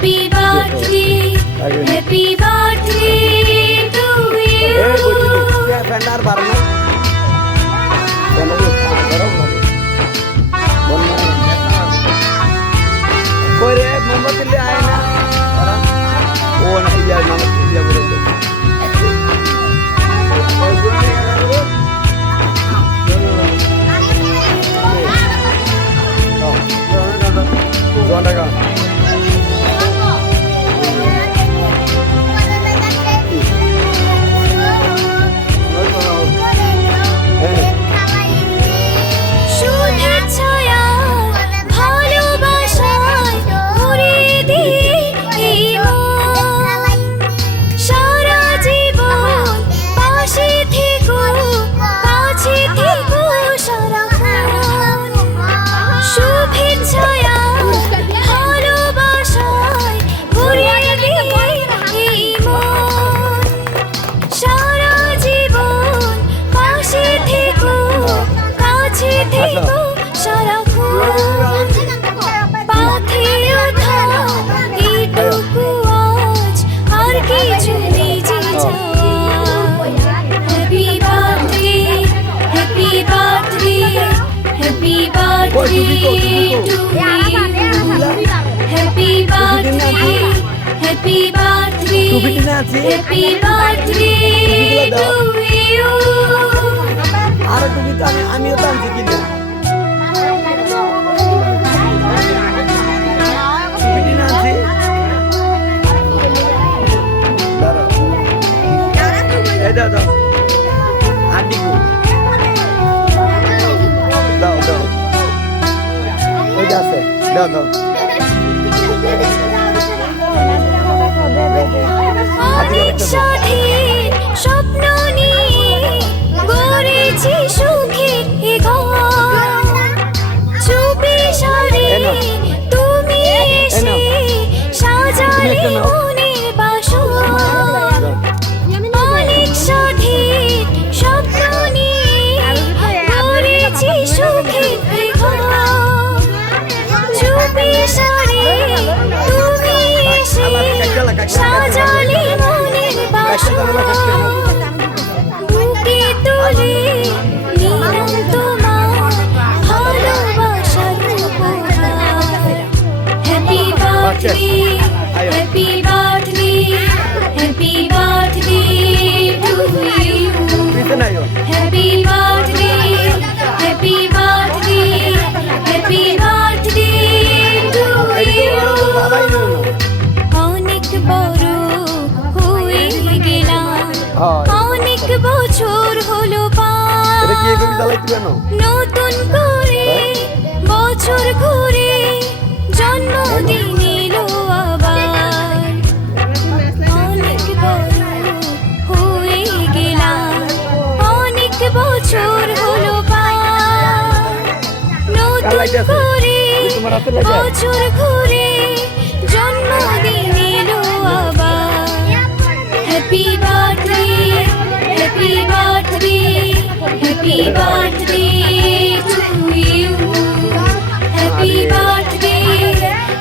Happy birthday, happy birthday to you. Fender বারনা করে মোমবাতি ले आए ना वो ना इया ना इया बोले जोन लगा Happy birthday, happy birthday to you. আর তুমি তো আমিও তো আনছি কিনা ছবিটি না আনছি দাঁড়াও এই দাও দাও আন্টি কো দাও দাও ওই আছে দাও দাও অনেক স্বাধীন স্বপ্ন নিয়ে গড়েছি সুখের এ ঘর চুপি সারে তুমি এসে সাজালে মনের বাসর অনেক স্বাধীন স্বপ্ন নিয়ে গড়েছি সুখের এ ঘর চুপি সারে তুমি এসে সাজালে মনের বাসর বুকে তুলে নিলাম তোমার ভালোবাসার উপহার happy birthday happy birthday happy birthday to you happy birthday happy birthday happy birthday to you অনেক বড় হয়ে গেলাম অনেক বছর হলো পার নতুন করে বছর ঘুরে জন্মদিন এলো আবার অনেক বড় হয়ে গেলাম অনেক বছর হলো পার নতুন করে বছর ঘুরে জন্মদিন এলো আবার happy birthday happy birthday happy birthday to you happy birthday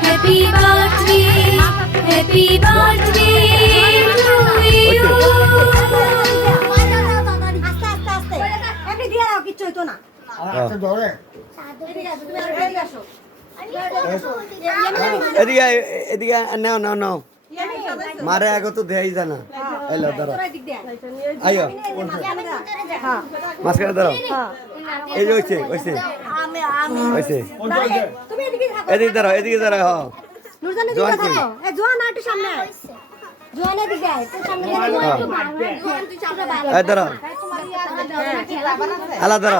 happy birthday happy birthday to you এদিকে এদিকে নাও নাও নাও মারে আগে তো দেই জানা এলো ধরো আইও মাঝখানে ধরো এই যে হইছে হইছে হইছে এদিকে ধরো হ্যাঁ জোয়ান কি জোয়ান আটু সামনে জোয়ান এদিকে আয় তুই সামনে এই ধরো আলা ধরো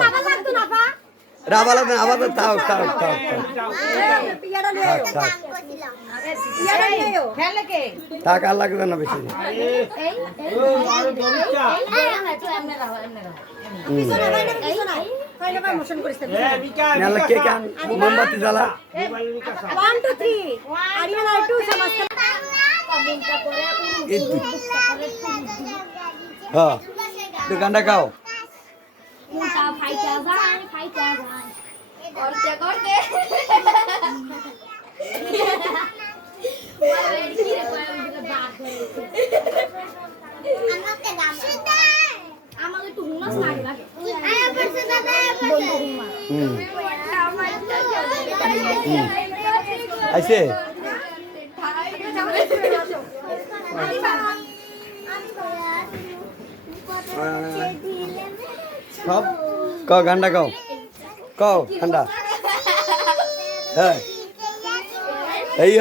রাবালা না আবার তাও তাও তাও টাকা লাগবে না বেশি কে কেন মোমবাতি জ্বালা হ্যাঁ দোকানটা খাও আইছে সব কও গানটা কও কও গানটা হ্যাঁ এই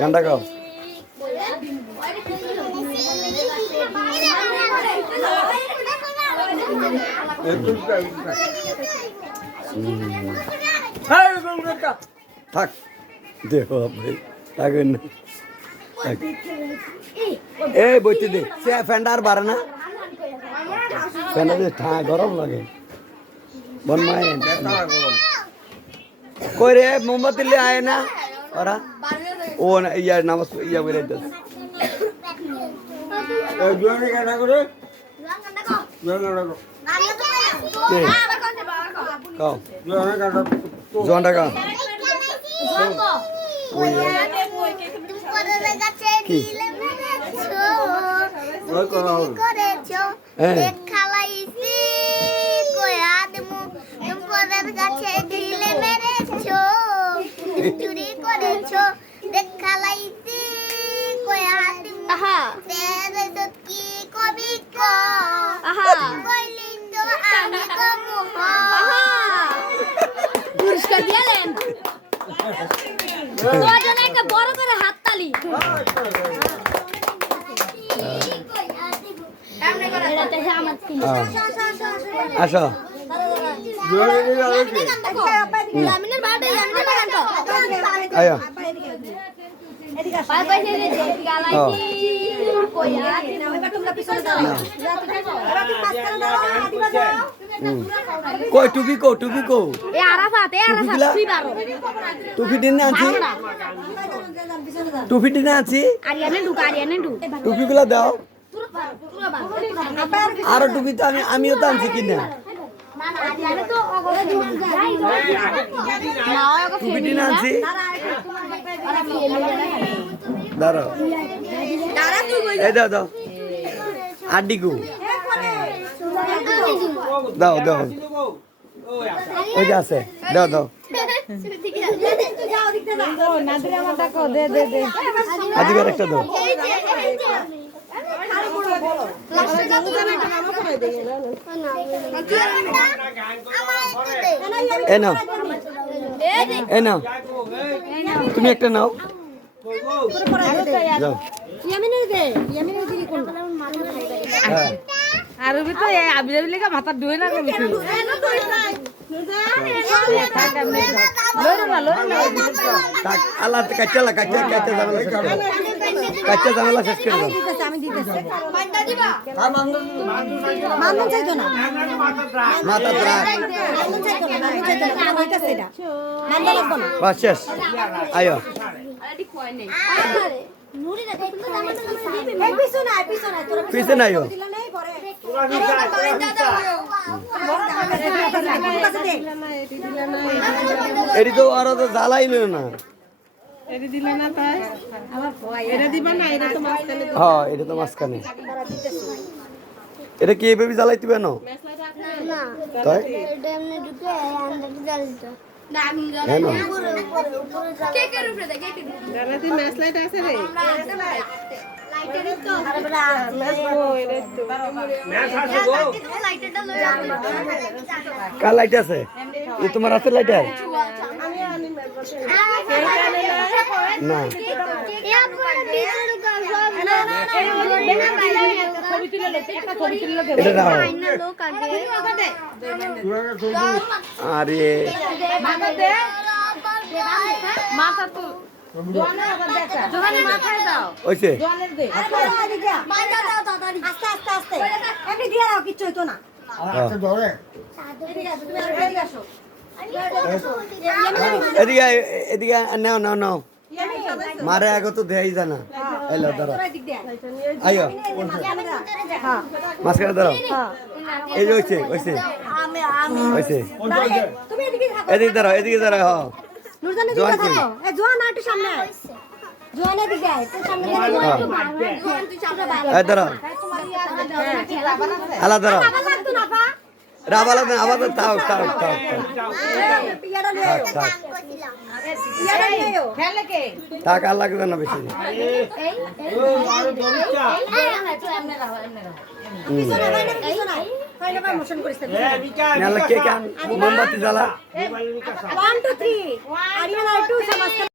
গানটা কও থাক দেখো ভাই থাকেন না এই বইতে দে সে ফ্যানটা আর বাড়ে না ফ্যানটা দিয়ে গরম লাগে বনমায় কই রে মোমবাতি লে আয় না ওরা ও না ইয়া নামাজ ইয়া বলে দে জোয়ানে কাটা করে জোয়ানে কাটা কও জোয়ানে কাটা জোয়ানটা কও কি ওই করা হল হ্যাঁ চুরি করেছো দেখালাইছি কয়া দিমু তেরে তো কি কবি কো কইলিন তো আমি কমু পুরস্কার দিলেন দুজনে একটা বড় করে হাততালি এটা তো আমার কি আসো জোয়ানে কাটা লামিনের বাড়ি লামিনের বাগান তো আয়ো পাই পাই দে গালাইছি কইয়া তোমরা পিছনে দাও কই টুপি কো টুপি কো এ আরাফাত তুই বারো টুপি দিন আনছি টুপি দিন আনছি আরিয়ানে ঢুক টুপিগুলো দাও আরো টুপি তো আমিও তো আনছি কিনা টুপি দিন আনছি দাঁড়াও এই দাও দাও আডিগু দাও দাও ওই যে আছে দাও দাও আদিবার একটা দাও এ নাও এ নাও তুমি একটা নাও যাও হ্যাঁ আর তো আবির লেখা মাথা ধুয়ে না করবি থাক আল্লাহ কাচ্চা ঝামেলা শেষ করে দাও মাথা বাস শেষ আয়ো পিছনে আয়ো এটি তো আরো তো জ্বালাইল না হ্যাঁ এটা তো মাঝখানে এটা কি এভাবে জ্বালাই দিবে না তাই হ্যাঁ না কার লাইট আছে এ তোমার আছে লাইট না এটা দাও আরে ওইছে এদিকে এদিকে নাও নাও নাও মারে আগে তো দেয় জানা এলো দাঁড়াও দিক দিয়ে আইও হ্যাঁ মাঝখানে দাঁড়াও হ্যাঁ এই যে হয়েছে হয়েছে হয়েছে তুমি এদিকে থাকো এদিকে দাঁড়াও হ্যাঁ নুরজানের জোয়ান দিকে কই? থাকো এই জোয়ান আর একটু সামনে আয়। জোয়ানের দিকে আয় তুই সামনে থেকে জোয়ান তুই সামনে বাইরে এই দাঁড়াও আলা দাঁড়াও আবার লাগতো না পা রাবালা আবার তাও ইয়াটা নিয়ে আয় থাক ইয়াটা নিয়ে আয় খেলে কে থাক আর লাগবে না বেশি পিছনে বাইরে পিছনে বাইরে বাইরে মোশন করিস নাহলে কে কেন মোমবাতি জ্বালা 1 2 3 আরিয়ানা 2 সমাজ